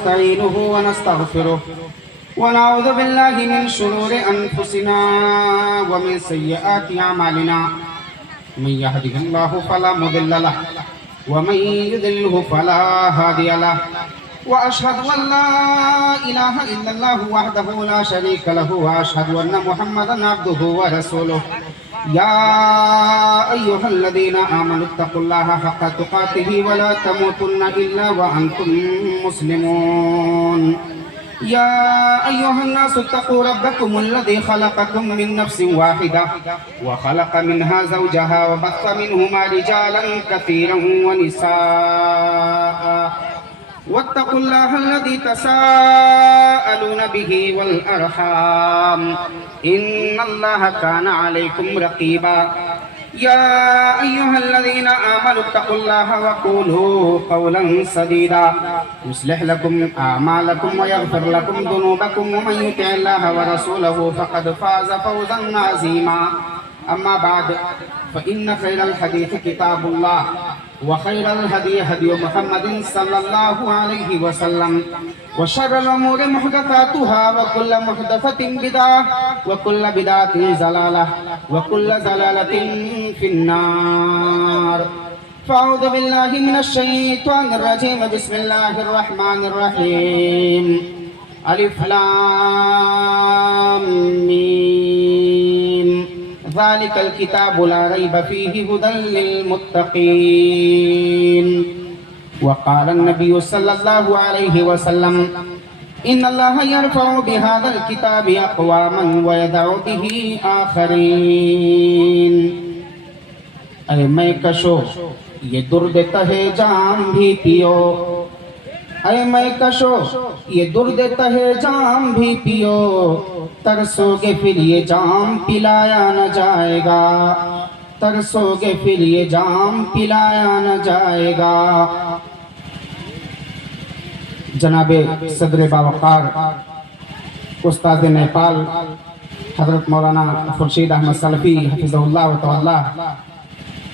ونستعينه ونستغفره ونعوذ بالله من شرور أنفسنا ومن سيئات أعمالنا من يهده الله فلا مضل له ومن يضلل فلا هادي له وأشهد أن لا إله إلا الله وحده لا شريك له وأشهد أن محمدا عبده ورسوله يا أيها الذين آمنوا اتقوا الله حق تقاته ولا تموتن إلا وأنتم مسلمون يا أيها الناس اتقوا ربكم الذي خلقكم من نفس واحدة وخلق منها زوجها وبث منهما رجالا كثيرا ونساء واتقوا الله الذي تساءلون به والأرحام إن الله كان عليكم رقيبا يا أيها الذين آمنوا اتقوا الله وقولوا قولا سديدا يصلح لكم أعمالكم ويغفر لكم ذنوبكم ومن يطع الله ورسوله فقد فاز فوزا عظيما أما بعد فإن خير الحديث كتاب الله وخير الهدي هدي محمد صلى الله عليه وسلم وشر الأمور محدثاتها وكل محدثة بدعة وكل بدعة ضلالة وكل ضلالة في النار فأعوذ بالله من الشيطان الرجيم بسم الله الرحمن الرحيم ألف لام ميم ذلك الكتاب لا ريب فيه هدى للمتقين وقال النبي صلى الله عليه وسلم إن الله يرفع بهذا الكتاب أقواما ويدع به آخرين اے میں کشو یہ درد تہے جام بھی پیو اے میں کشو یہ درد تہے جام بھی پیو ترسو گے پھر یہ جام پلایا نہ جائے گا ترسو گے پھر یہ جام پلایا نہ جائے گا جناب صدر باوقار استاد نیپال حضرت مولانا خورشید احمد سلفی حفظہ اللہ و تعالی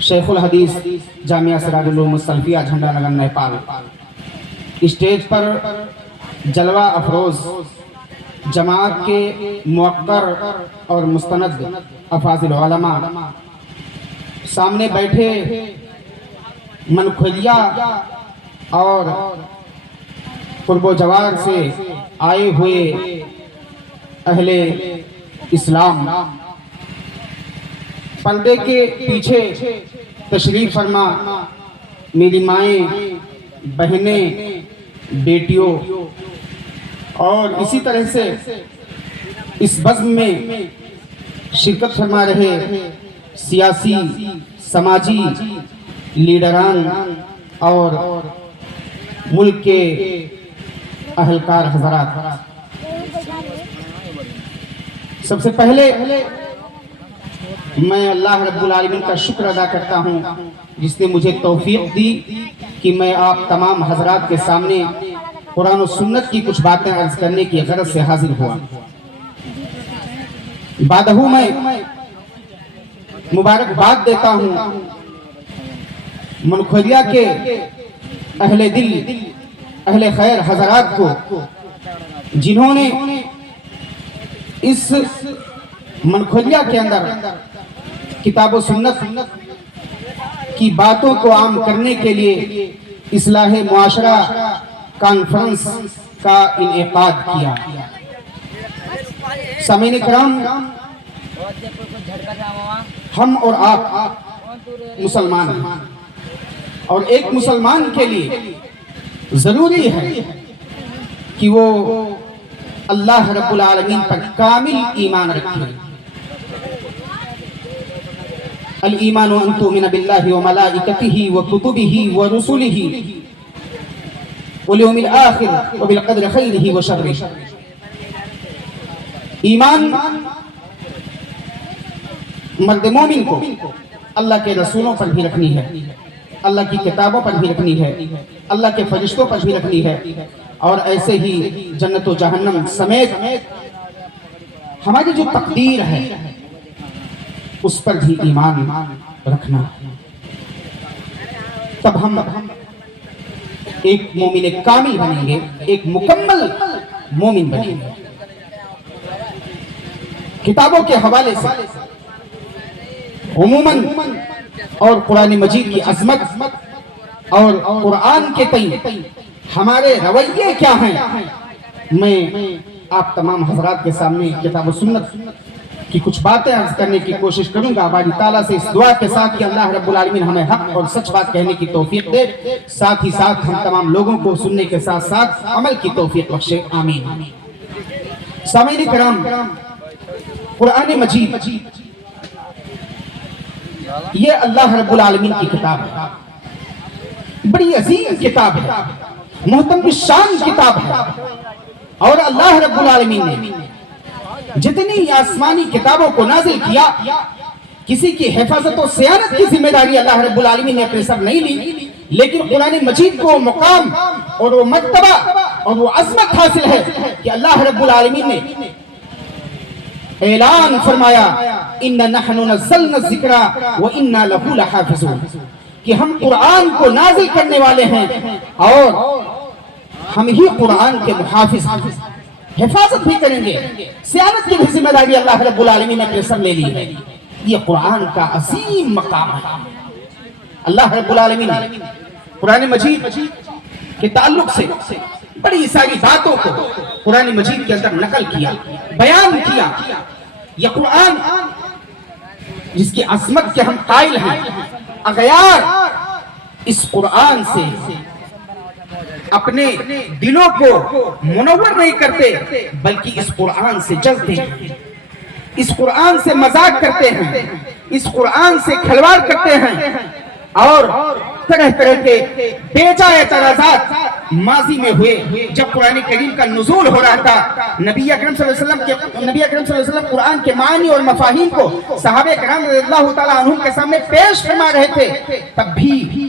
شیخ الحدیث جامعہ سراج العلوم السلفیہ جھنڈا نگر نیپال اسٹیج پر جلوہ افروز جماعت کے موقر اور مستند افاضل علماء سامنے بیٹھے منکھلیہ اور قرب و جوار سے آئے ہوئے اہل اسلام پردے کے پیچھے تشریف فرما میری مائیں بہنیں بیٹیوں اور اسی طرح سے اس بزم میں شرکت فرما رہے سیاسی سماجی لیڈران اور ملک کے اہلکار حضرات، سب سے پہلے میں اللہ رب العالمین کا شکر ادا کرتا ہوں جس نے مجھے توفیق دی کہ میں آپ تمام حضرات کے سامنے قرآن و سنت کی کچھ باتیں عرض کرنے کی غرض سے حاضر ہوا۔ بعدہ میں مبارکباد دیتا ہوں منکھلیہ کے اہل دل اہل خیر حضرات کو جنہوں نے اس منکھلیہ کے اندر کتاب و سنت کی باتوں کو عام کرنے کے لیے اصلاح معاشرہ کانفرنس کا انعقاد کیا۔ سامعین کرام، ہم اور آپ مسلمان ہیں اور ایک مسلمان کے لیے ضروری ہے کہ وہ اللہ رب العالمین پر کامل ایمان رکھے۔ الایمان ان تؤمن باللہ وملائکتہ وکتبہ ورسلہ والیوم الآخر وبالقدر خیرہ وشرہ۔ ایمان مرد مومن کو اللہ کے رسولوں پر بھی رکھنی ہے، اللہ کی کتابوں پر بھی رکھنی ہے، اللہ کے فرشتوں پر بھی رکھنی ہے، اور ایسے ہی جنت و جہنم سمیت ہماری جو تقدیر ہے اس پر بھی ایمان رکھنا۔ تب ہم ایک مومن کامل بنیں گے، ایک مکمل مومن بنیں گے۔ کتابوں کے حوالے سے عموماً اور قرآن مجید کی عظمت اور قرآن کے تئیں ہمارے رویے کیا ہیں، میں آپ تمام حضرات کے سامنے کتاب و سنت کی کچھ باتیں عرض کرنے کی کوشش کروں گا، باری تعالیٰ سے اس دعا کے ساتھ کہ اللہ رب العالمین ہمیں حق اور سچ بات کہنے کی توفیق دے، ساتھ ہی ساتھ ہم تمام لوگوں کو سننے کے ساتھ ساتھ عمل کی توفیق بخشے، آمین۔ سامعین کرام، قرآن مجید یہ اللہ رب العالمین کی کتاب ہے، بڑی عظیم کتاب ہے، محترم شان کتاب ہے، اور اللہ رب العالمین نے جتنی آسمانی کتابوں کو نازل کیا، کسی کی حفاظت و صیانت کی ذمہ داری اللہ رب العالمین نے اپنے سر نہیں لی، لیکن قرآن مجید کو مقام اور وہ مرتبہ اور وہ عظمت حاصل ہے کہ اللہ رب العالمین نے اعلان فرمایا اِنَّا نَحْنُ نَزَّلْنَا الذِّكْرَ وَإِنَّا لَهُ لَحَافِظُونَ، کہ ہم قرآن کو نازل کرنے والے ہیں اور ہم ہی قرآن کے محافظ ہیں، حفاظت بھی کریں گے، صیانت کی بھی ذمہ داری اللہ رب العالمین نے اپنے سر لے لی ہے۔ یہ قرآن کا عظیم مقام ہے۔ اللہ رب العالمین نے قرآن مجید کے تعلق سے بڑی ساری باتوں کو قرآن مجید کے اندر نقل کیا، بیان کیا۔ یہ قرآن جس کی عظمت کے ہم قائل ہیں، اغیار اس قرآن سے اپنے دلوں کو منور نہیں کرتے بلکہ اس قرآن سے جلتے ہیں، اس قرآن سے مذاق کرتے ہیں، اس قرآن سے کھلواڑ کرتے ہیں، اور طرح طرح کے بیجا اعتراضات ماضی میں ہوئے۔ جب قرآن کریم کا نزول ہو رہا تھا، نبی اکرم صلی اللہ علیہ وسلم قرآن کے معنی اور مفاہیم کو صحابہ کرام رضی اللہ تعالیٰ عنہم کے سامنے پیش فرما رہے تھے، تب بھی